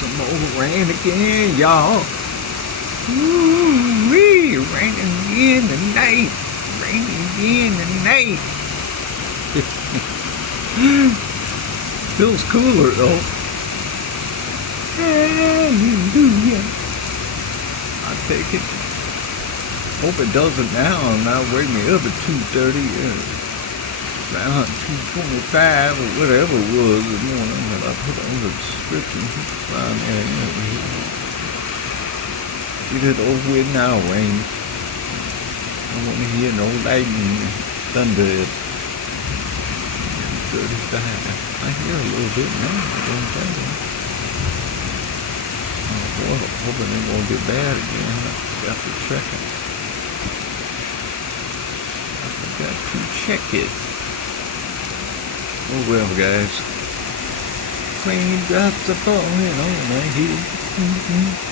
some more rain again, y'all. Ooh-wee, raining again tonight. Raining again tonight. Feels cooler though. Hallelujah. I take it. Hope it doesn't now. Now wake me up at 2:30. Around 2:25 or whatever it was this morning that I put on the description. Find that over here. Get it over with now, rain. I don't want to hear no lightning, thunder at 35. I hear a little bit now. I don't think so. Oh boy, I'm hoping it won't get bad again. I forgot to check it. I forgot to check it. Oh well, guys. Rain drops are falling on my head.